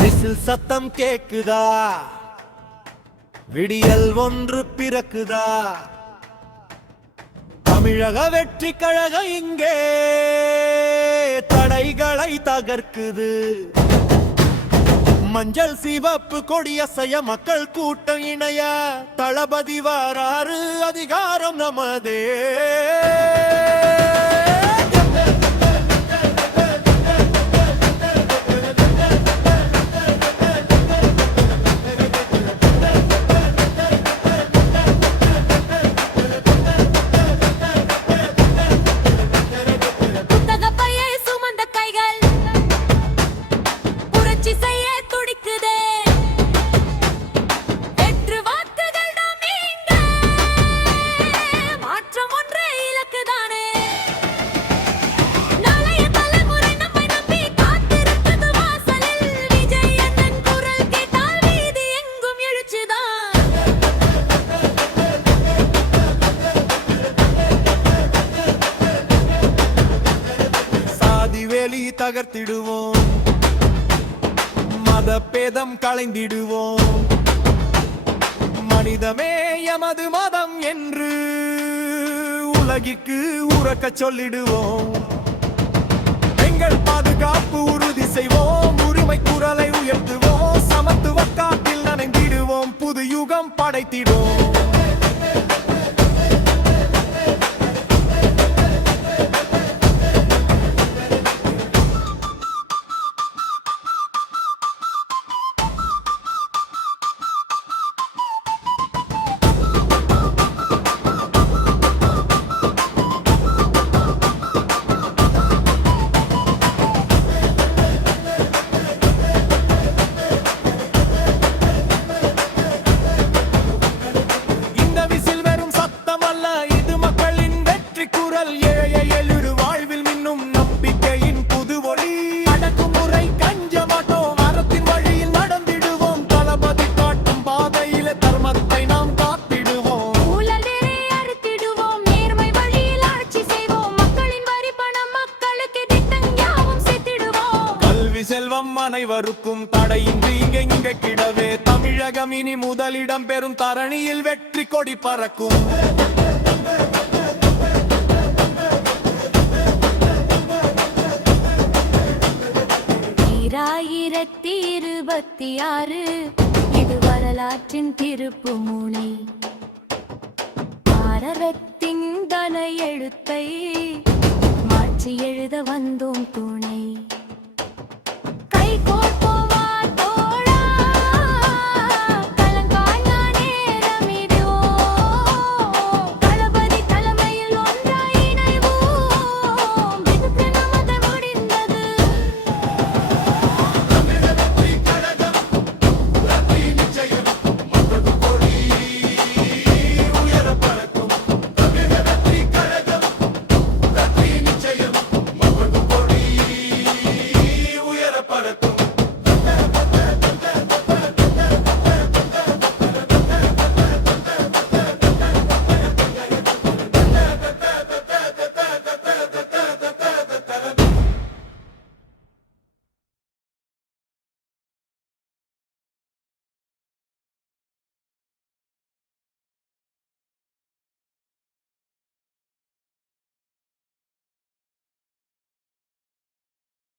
Whistle சத்தம் கேக்குதா, விடியல் ஒன்று பிறக்குதா, தமிழக வெற்றி கழக இங்கே தடைகளை தகர்க்குது. மஞ்சள் சிவப்பு கொடியசைய மக்கள் கூட்டம் இணைய தளபதி வாராறு, அதிகாரம் நமதே. தகர்த்திடுவோம், மத பேதம் களைந்திடுவோம், மனிதமே எமது மதம் என்று உலகிற்கு உறக்க சொல்லிடுவோம். எங்கள் பாதுகாப்பு உறுதி செய்வோம், உரிமை குரலை உயர்த்துவோம், சமத்துவ காட்டில் நனைந்திடுவோம், புது யுகம் படைத்திடுவோம். செல்வம் அனைவருக்கும் தடையின்றி இங்கே கிடவே தமிழகம் இனி முதலிடம் பெறும், தரணியில் வெற்றி கொடி பறக்கும். 2026 இது வரலாற்றின் திருப்பு முனை. பாரதத்தின் தன எழுத்தை மாற்றி எழுத வந்தோம் துணை.